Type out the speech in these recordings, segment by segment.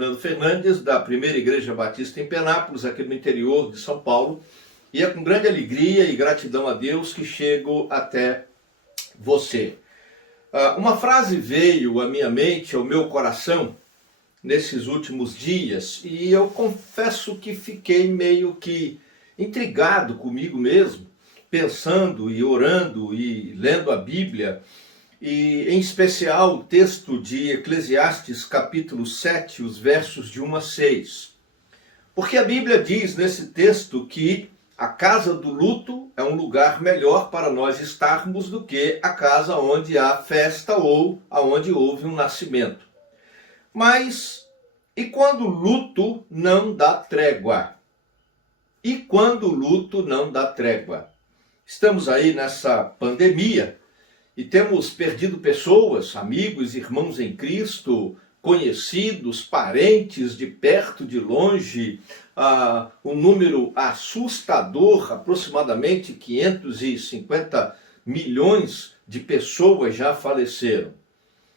Fernando Fernandes, da Primeira Igreja Batista em Penápolis, aqui no interior de São Paulo, e é com grande alegria e gratidão a Deus que chego até você. Uma frase veio à minha mente, ao meu coração, nesses últimos dias, e eu confesso que fiquei meio que intrigado comigo mesmo, pensando e orando e lendo a Bíblia, e em especial o texto de Eclesiastes capítulo 7, os versos de 1 a 6. Porque a Bíblia diz nesse texto que a casa do luto é um lugar melhor para nós estarmos do que a casa onde há festa ou aonde houve um nascimento. Mas e quando o luto não dá trégua? E quando o luto não dá trégua? Estamos aí nessa pandemia e temos perdido pessoas, amigos, irmãos em Cristo, conhecidos, parentes de perto, de longe, um número assustador, aproximadamente 550 milhões de pessoas já faleceram.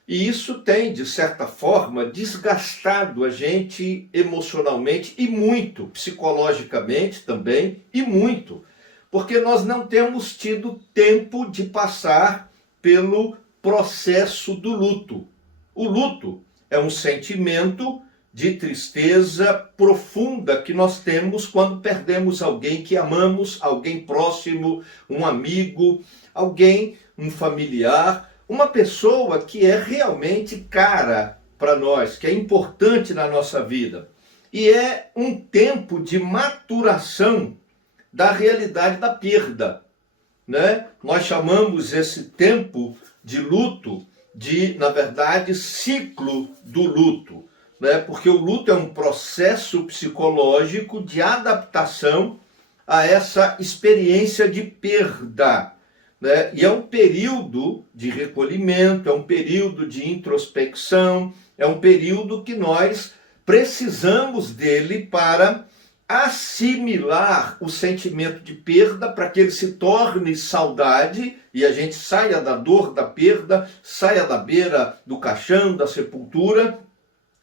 E isso tem, de certa forma, desgastado a gente emocionalmente e muito, psicologicamente também, e muito, porque nós não temos tido tempo de passar pelo processo do luto. O luto é um sentimento de tristeza profunda que nós temos quando perdemos alguém que amamos, alguém próximo, um amigo, alguém, um familiar, uma pessoa que é realmente cara para nós, que é importante na nossa vida. E é um tempo de maturação da realidade da perda, né? Nós chamamos esse tempo de luto de, na verdade, ciclo do luto, né? Porque o luto é um processo psicológico de adaptação a essa experiência de perda, né? E é um período de recolhimento, é um período de introspecção, é um período que nós precisamos dele para assimilar o sentimento de perda, para que ele se torne saudade e a gente saia da dor da perda, saia da beira do caixão, da sepultura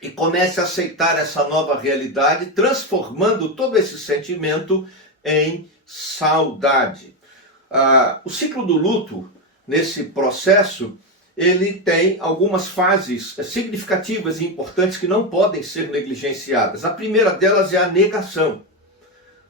e comece a aceitar essa nova realidade, transformando todo esse sentimento em saudade. O ciclo do luto, nesse processo, ele tem algumas fases significativas e importantes que não podem ser negligenciadas. A primeira delas é a negação.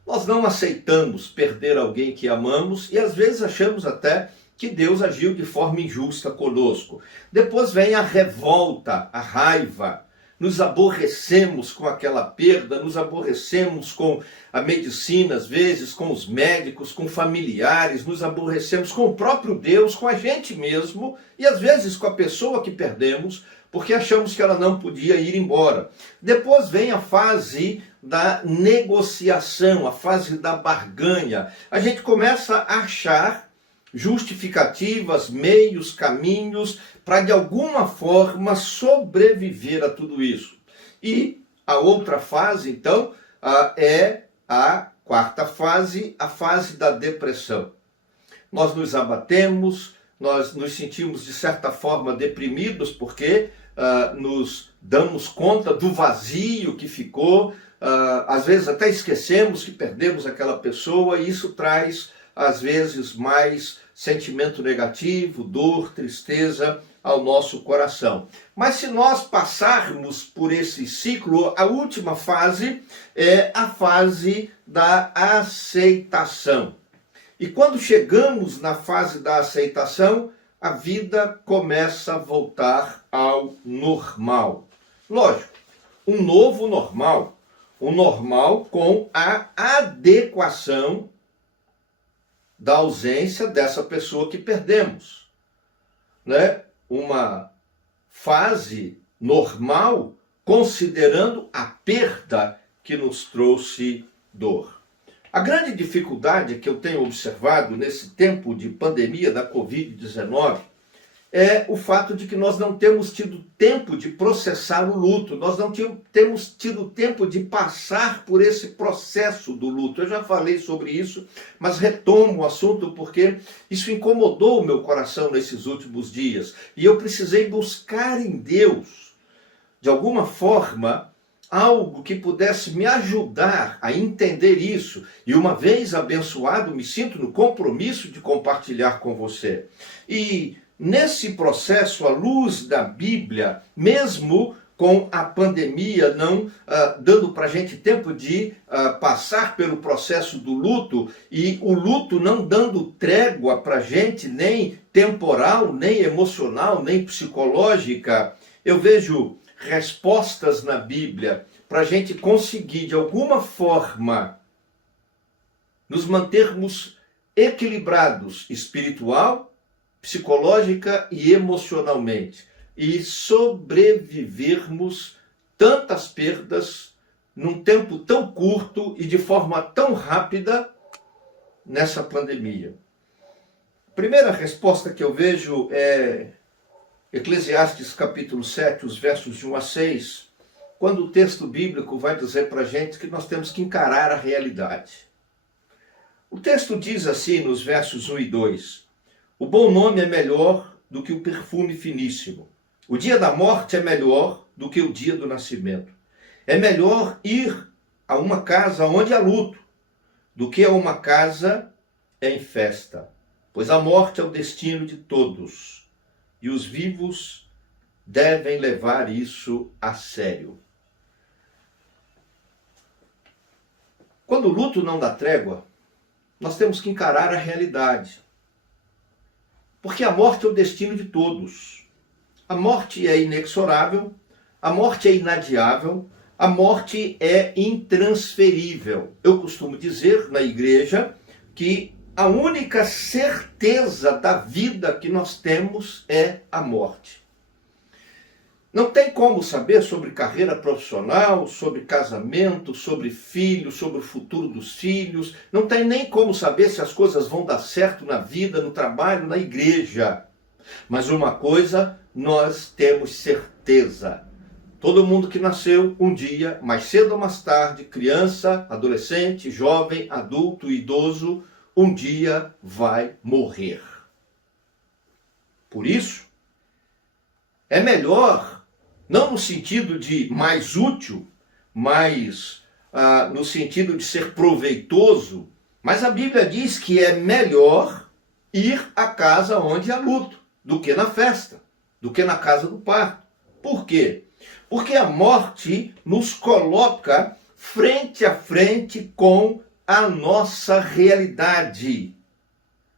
Nós não aceitamos perder alguém que amamos e às vezes achamos até que Deus agiu de forma injusta conosco. Depois vem a revolta, a raiva. Nos aborrecemos com aquela perda, nos aborrecemos com a medicina, às vezes, com os médicos, com familiares, nos aborrecemos com o próprio Deus, com a gente mesmo e às vezes com a pessoa que perdemos, porque achamos que ela não podia ir embora. Depois vem a fase da negociação, a fase da barganha. A gente começa a achar justificativas, meios, caminhos, para de alguma forma sobreviver a tudo isso. E a outra fase, então, é a quarta fase, a fase da depressão. Nós nos abatemos, nós nos sentimos de certa forma deprimidos porque nos damos conta do vazio que ficou, às vezes até esquecemos que perdemos aquela pessoa e isso traz às vezes mais sentimento negativo, dor, tristeza ao nosso coração. Mas se nós passarmos por esse ciclo, a última fase é a fase da aceitação. E quando chegamos na fase da aceitação, a vida começa a voltar ao normal. Lógico, um novo normal, um normal com a adequação da ausência dessa pessoa que perdemos, né? Uma fase normal considerando a perda que nos trouxe dor. A grande dificuldade que eu tenho observado nesse tempo de pandemia da Covid-19 é o fato de que nós não temos tido tempo de processar o luto, nós não temos tido tempo de passar por esse processo do luto. Eu já falei sobre isso, mas retomo o assunto porque isso incomodou o meu coração nesses últimos dias. E eu precisei buscar em Deus, de alguma forma, algo que pudesse me ajudar a entender isso. E uma vez abençoado, me sinto no compromisso de compartilhar com você. E nesse processo, à luz da Bíblia, mesmo com a pandemia não dando para a gente tempo de passar pelo processo do luto, e o luto não dando trégua para a gente, nem temporal, nem emocional, nem psicológica, eu vejo respostas na Bíblia para a gente conseguir, de alguma forma, nos mantermos equilibrados espiritual, psicológica e emocionalmente, e sobrevivermos tantas perdas num tempo tão curto e de forma tão rápida nessa pandemia. A primeira resposta que eu vejo é Eclesiastes capítulo 7, os versos de 1 a 6, quando o texto bíblico vai dizer para a gente que nós temos que encarar a realidade. O texto diz assim nos versos 1 e 2, o bom nome é melhor do que o perfume finíssimo. O dia da morte é melhor do que o dia do nascimento. É melhor ir a uma casa onde há luto do que a uma casa em festa. Pois a morte é o destino de todos e os vivos devem levar isso a sério. Quando o luto não dá trégua, nós temos que encarar a realidade. Porque a morte é o destino de todos. A morte é inexorável, a morte é inadiável, a morte é intransferível. Eu costumo dizer na igreja que a única certeza da vida que nós temos é a morte. Não tem como saber sobre carreira profissional, sobre casamento, sobre filhos, sobre o futuro dos filhos. Não tem nem como saber se as coisas vão dar certo na vida, no trabalho, na igreja. Mas uma coisa nós temos certeza. Todo mundo que nasceu um dia, mais cedo ou mais tarde, criança, adolescente, jovem, adulto, idoso, um dia vai morrer. Por isso, é melhor, não no sentido de mais útil, mas no sentido de ser proveitoso, mas a Bíblia diz que é melhor ir à casa onde há luto do que na festa, do que na casa do parto. Por quê? Porque a morte nos coloca frente a frente com a nossa realidade.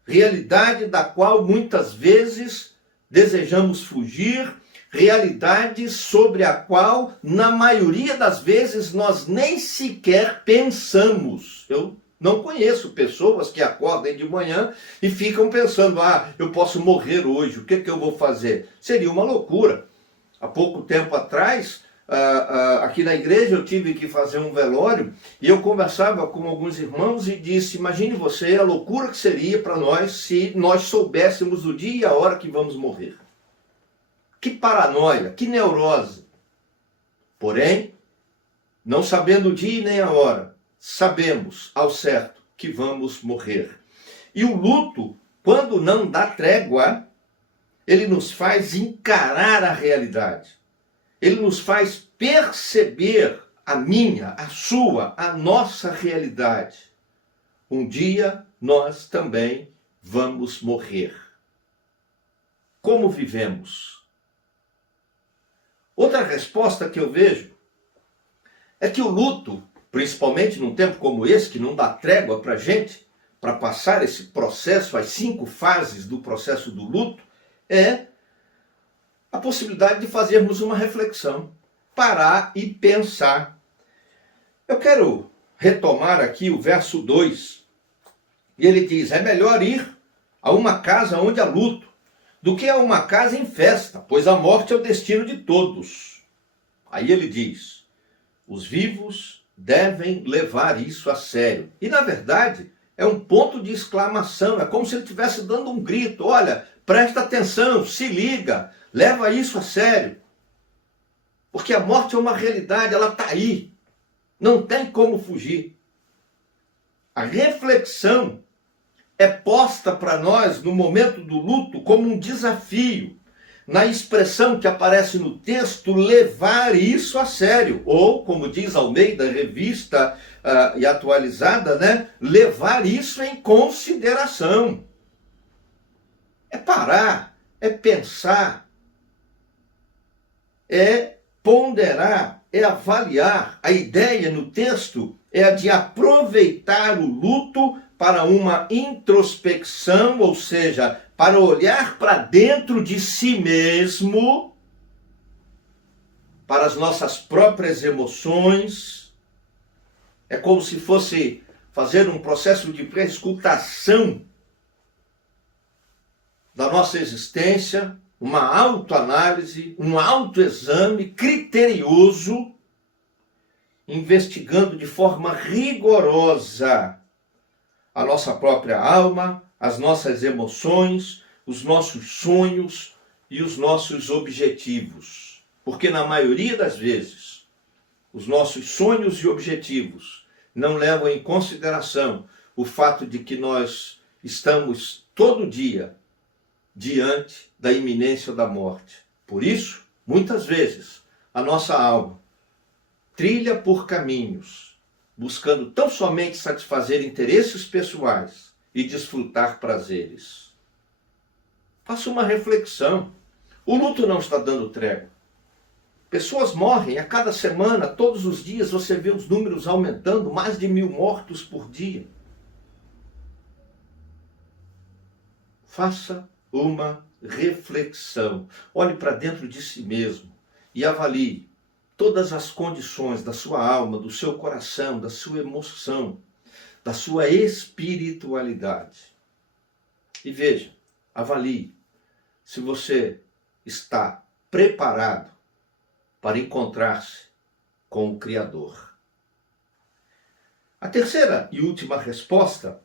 Realidade da qual muitas vezes desejamos fugir, realidade sobre a qual, na maioria das vezes, nós nem sequer pensamos. Eu não conheço pessoas que acordem de manhã e ficam pensando, eu posso morrer hoje, o que eu vou fazer? Seria uma loucura. Há pouco tempo atrás, aqui na igreja eu tive que fazer um velório e eu conversava com alguns irmãos e disse, imagine você a loucura que seria para nós se nós soubéssemos o dia e a hora que vamos morrer. Que paranoia, que neurose. Porém, não sabendo o dia e nem a hora, sabemos ao certo que vamos morrer. E o luto, quando não dá trégua, ele nos faz encarar a realidade. Ele nos faz perceber a minha, a sua, a nossa realidade. Um dia nós também vamos morrer. Como vivemos? Outra resposta que eu vejo é que o luto, principalmente num tempo como esse, que não dá trégua para a gente, para passar esse processo, as 5 fases do processo do luto, é a possibilidade de fazermos uma reflexão, parar e pensar. Eu quero retomar aqui o verso 2, e ele diz, é melhor ir a uma casa onde há luto, do que a uma casa em festa, pois a morte é o destino de todos. Aí ele diz, os vivos devem levar isso a sério. E na verdade, é um ponto de exclamação, é como se ele estivesse dando um grito, olha, presta atenção, se liga, leva isso a sério. Porque a morte é uma realidade, ela está aí. Não tem como fugir. A reflexão é posta para nós no momento do luto como um desafio. na expressão que aparece no texto, levar isso a sério. Ou, como diz Almeida, revista e atualizada, né? Levar isso em consideração. É parar, é pensar, é ponderar, é avaliar. A ideia no texto é a de aproveitar o luto para uma introspecção, ou seja, para olhar para dentro de si mesmo, para as nossas próprias emoções. É como se fosse fazer um processo de prescrutação da nossa existência, uma autoanálise, um autoexame criterioso, investigando de forma rigorosa a nossa própria alma, as nossas emoções, os nossos sonhos e os nossos objetivos. Porque na maioria das vezes, os nossos sonhos e objetivos não levam em consideração o fato de que nós estamos todo dia diante da iminência da morte. Por isso, muitas vezes, a nossa alma trilha por caminhos, buscando tão somente satisfazer interesses pessoais e desfrutar prazeres. Faça uma reflexão. O luto não está dando trégua. Pessoas morrem a cada semana, todos os dias você vê os números aumentando, mais de 1.000 mortos por dia. Faça uma reflexão. Olhe para dentro de si mesmo e avalie todas as condições da sua alma, do seu coração, da sua emoção, da sua espiritualidade. E veja, avalie se você está preparado para encontrar-se com o Criador. A terceira e última resposta,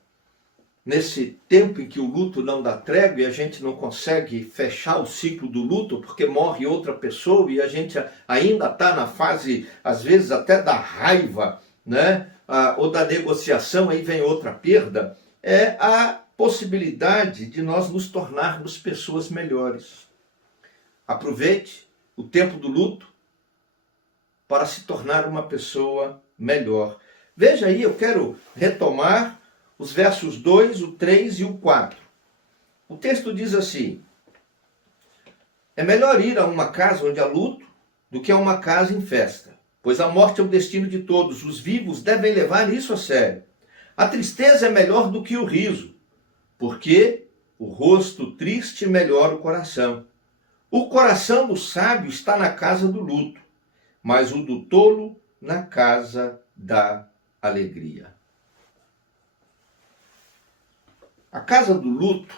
nesse tempo em que o luto não dá trégua e a gente não consegue fechar o ciclo do luto porque morre outra pessoa e a gente ainda está na fase, às vezes até da raiva, né? Ou da negociação, aí vem outra perda, é a possibilidade de nós nos tornarmos pessoas melhores. Aproveite o tempo do luto para se tornar uma pessoa melhor. Veja aí, eu quero retomar os versos 2, o 3 e o 4. O texto diz assim: é melhor ir a uma casa onde há luto do que a uma casa em festa, pois a morte é o destino de todos. Os vivos devem levar isso a sério. A tristeza é melhor do que o riso, porque o rosto triste melhora o coração. O coração do sábio está na casa do luto, mas o do tolo na casa da alegria. A casa do luto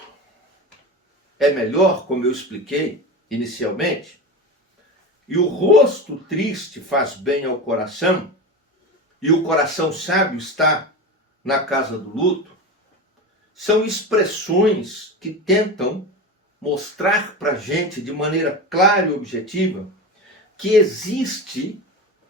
é melhor, como eu expliquei inicialmente, e o rosto triste faz bem ao coração, e o coração sábio está na casa do luto, são expressões que tentam mostrar para a gente de maneira clara e objetiva que existe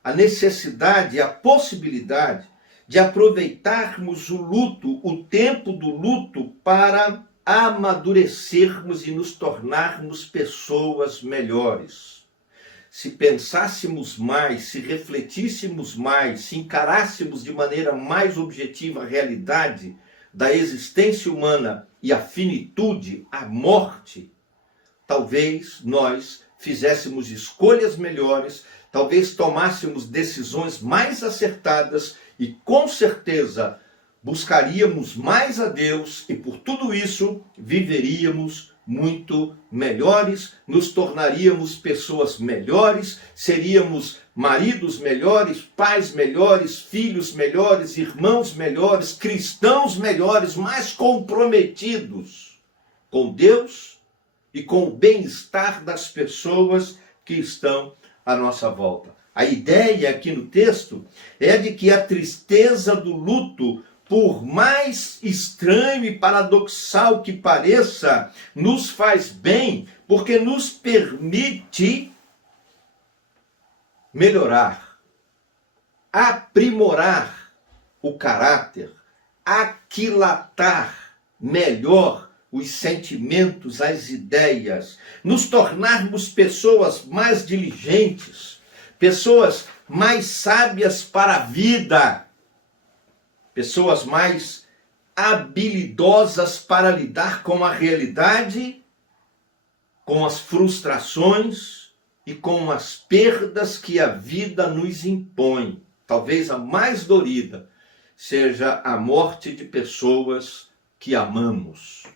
a necessidade, a possibilidade de aproveitarmos o luto, o tempo do luto, para amadurecermos e nos tornarmos pessoas melhores. Se pensássemos mais, se refletíssemos mais, se encarássemos de maneira mais objetiva a realidade da existência humana e a finitude, a morte, talvez nós fizéssemos escolhas melhores, talvez tomássemos decisões mais acertadas e com certeza buscaríamos mais a Deus e por tudo isso viveríamos muito melhores, nos tornaríamos pessoas melhores, seríamos maridos melhores, pais melhores, filhos melhores, irmãos melhores, cristãos melhores, mais comprometidos com Deus e com o bem-estar das pessoas que estão à nossa volta. A ideia aqui no texto é de que a tristeza do luto, por mais estranho e paradoxal que pareça, nos faz bem, porque nos permite melhorar, aprimorar o caráter, aquilatar melhor os sentimentos, as ideias, nos tornarmos pessoas mais diligentes, pessoas mais sábias para a vida, pessoas mais habilidosas para lidar com a realidade, com as frustrações e com as perdas que a vida nos impõe. Talvez a mais dolorida seja a morte de pessoas que amamos.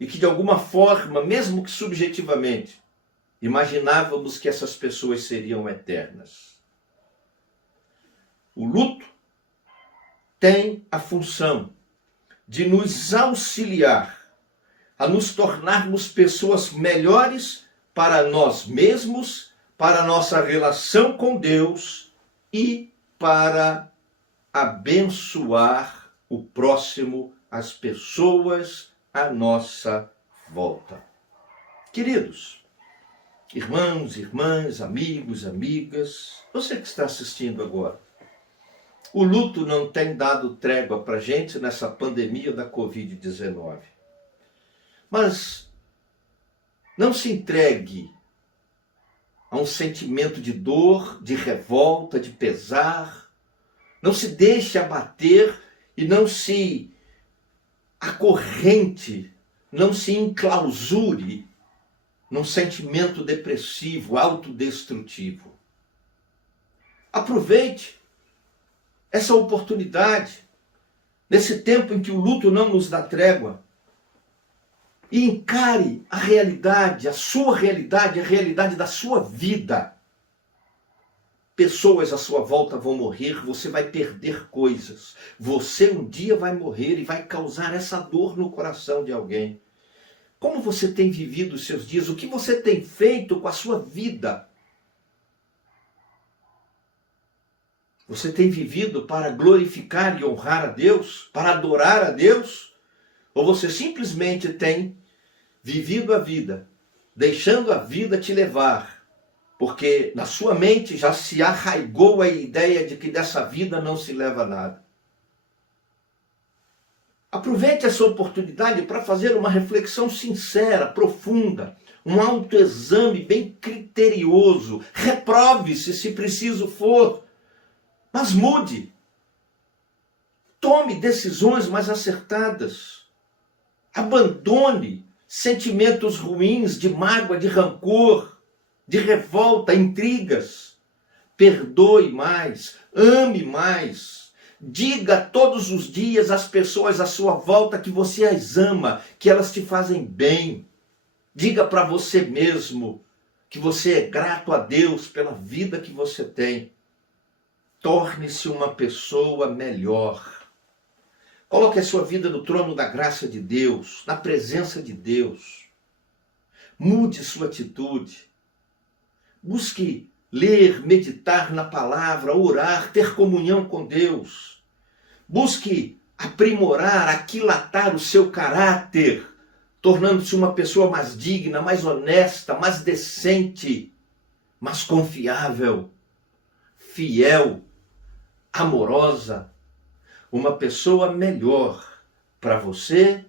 E que de alguma forma, mesmo que subjetivamente, imaginávamos que essas pessoas seriam eternas. O luto tem a função de nos auxiliar a nos tornarmos pessoas melhores para nós mesmos, para a nossa relação com Deus e para abençoar o próximo, as pessoas à nossa volta. Queridos, irmãos, irmãs, amigos, amigas, você que está assistindo agora, o luto não tem dado trégua para a gente nessa pandemia da Covid-19. Mas não se entregue a um sentimento de dor, de revolta, de pesar. Não se deixe abater e não se acorrente, não se enclausure num sentimento depressivo, autodestrutivo. Aproveite essa oportunidade, nesse tempo em que o luto não nos dá trégua, e encare a realidade, a realidade da sua vida. Pessoas à sua volta vão morrer, você vai perder coisas. Você um dia vai morrer e vai causar essa dor no coração de alguém. Como você tem vivido os seus dias? O que você tem feito com a sua vida? Você tem vivido para glorificar e honrar a Deus? Para adorar a Deus? Ou você simplesmente tem vivido a vida, deixando a vida te levar, porque na sua mente já se arraigou a ideia de que dessa vida não se leva nada? Aproveite essa oportunidade para fazer uma reflexão sincera, profunda, um autoexame bem criterioso. Reprove-se se preciso for, mas mude. Tome decisões mais acertadas. Abandone sentimentos ruins de mágoa, de rancor, de revolta, intrigas. Perdoe mais, ame mais. Diga todos os dias às pessoas à sua volta que você as ama, que elas te fazem bem. Diga para você mesmo que você é grato a Deus pela vida que você tem. Torne-se uma pessoa melhor. Coloque a sua vida no trono da graça de Deus, na presença de Deus. Mude sua atitude. Busque ler, meditar na palavra, orar, ter comunhão com Deus. Busque aprimorar, aquilatar o seu caráter, tornando-se uma pessoa mais digna, mais honesta, mais decente, mais confiável, fiel, amorosa. Uma pessoa melhor para você,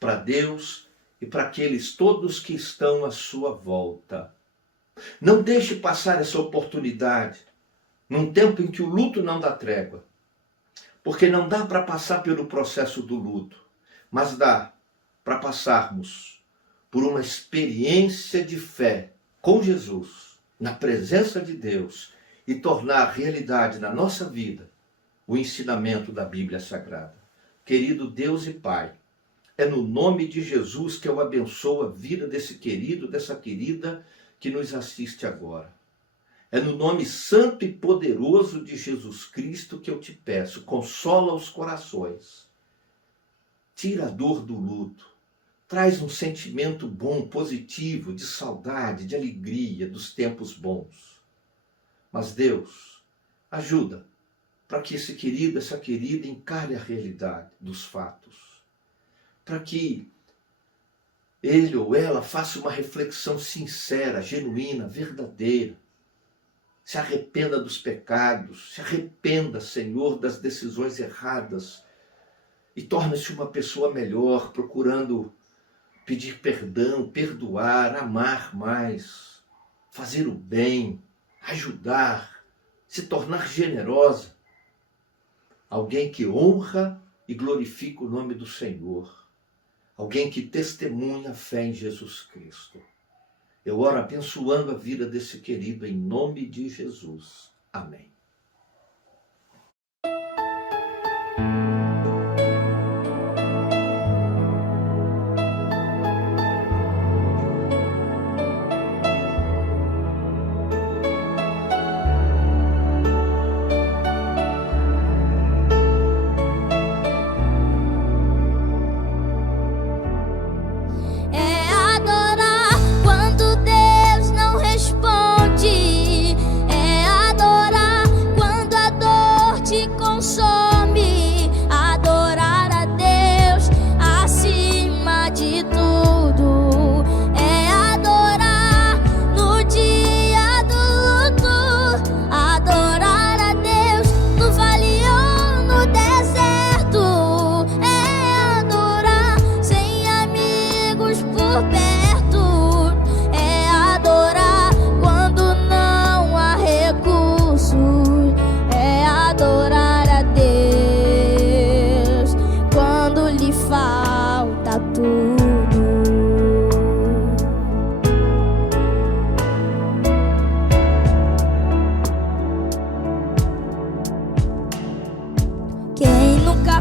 para Deus e para aqueles todos que estão à sua volta. Não deixe passar essa oportunidade num tempo em que o luto não dá trégua. Porque não dá para passar pelo processo do luto, mas dá para passarmos por uma experiência de fé com Jesus, na presença de Deus, e tornar realidade na nossa vida o ensinamento da Bíblia Sagrada. Querido Deus e Pai, é no nome de Jesus que eu abençoo a vida desse querido, dessa querida que nos assiste agora. É no nome santo e poderoso de Jesus Cristo que eu te peço, consola os corações. Tira a dor do luto. Traz um sentimento bom, positivo, de saudade, de alegria dos tempos bons. Mas Deus, ajuda para que esse querido, essa querida encare a realidade dos fatos. Para que ele ou ela faça uma reflexão sincera, genuína, verdadeira. Se arrependa dos pecados, se arrependa, Senhor, das decisões erradas e torne-se uma pessoa melhor, procurando pedir perdão, perdoar, amar mais, fazer o bem, ajudar, se tornar generosa. Alguém que honra e glorifica o nome do Senhor. Alguém que testemunha a fé em Jesus Cristo. Eu oro abençoando a vida desse querido em nome de Jesus. Amém.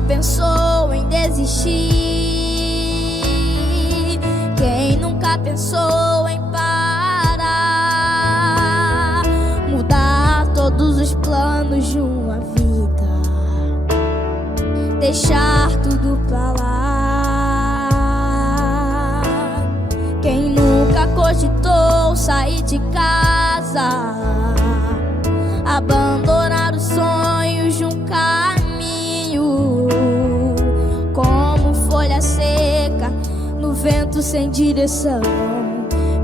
Pensou em desistir? Quem nunca pensou em parar? Mudar todos os planos de uma vida, deixar tudo pra lá. Quem nunca cogitou sair de casa, abandonar os sonhos de um caminho, como folha seca no vento sem direção,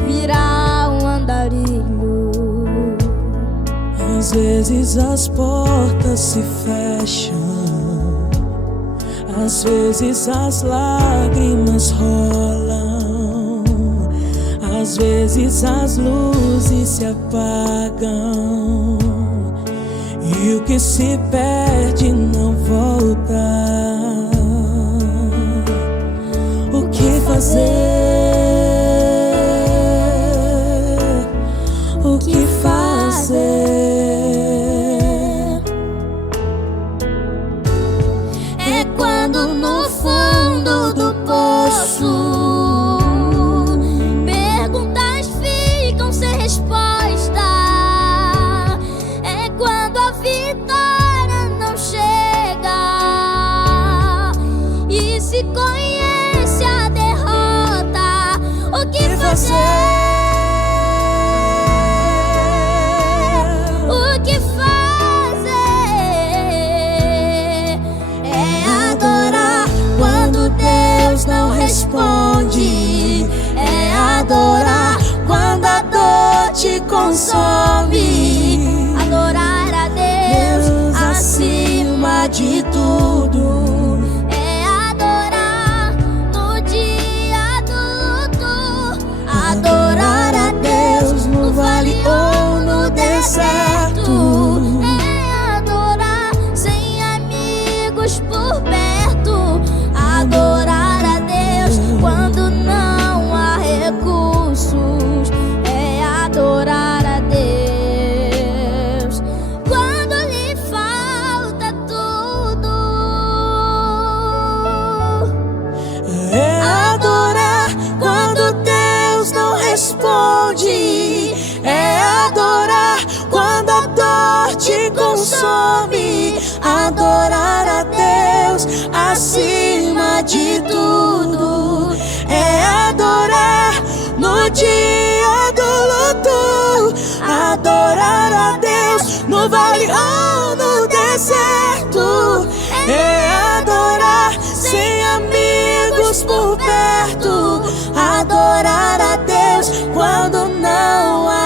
virar um andarilho. Às vezes as portas se fecham, às vezes as lágrimas rolam, às vezes as luzes se apagam, e o que se perde não volta. O que fazer? O que fazer? É quando no fundo do poço perguntas ficam sem resposta. É quando a vitória não chega e se conhece a derrota. O que fazer? O que fazer? É adorar quando Deus não responde. É adorar quando a dor te consome. Adorar a Deus acima de tudo. É adorar no dia do luto. Adorar a Deus no vale ou no deserto. É adorar sem amigos por perto. Adorar a Deus quando não há recursos. É adorar a Deus quando lhe falta tudo. É adorar quando Deus não responde. É adorar quando a dor te consome. Adorar a Deus acima de tudo. É adorar no dia do luto. Adorar a Deus no vale ou no deserto. É adorar sem amigos por perto. Adorar a Deus quando não há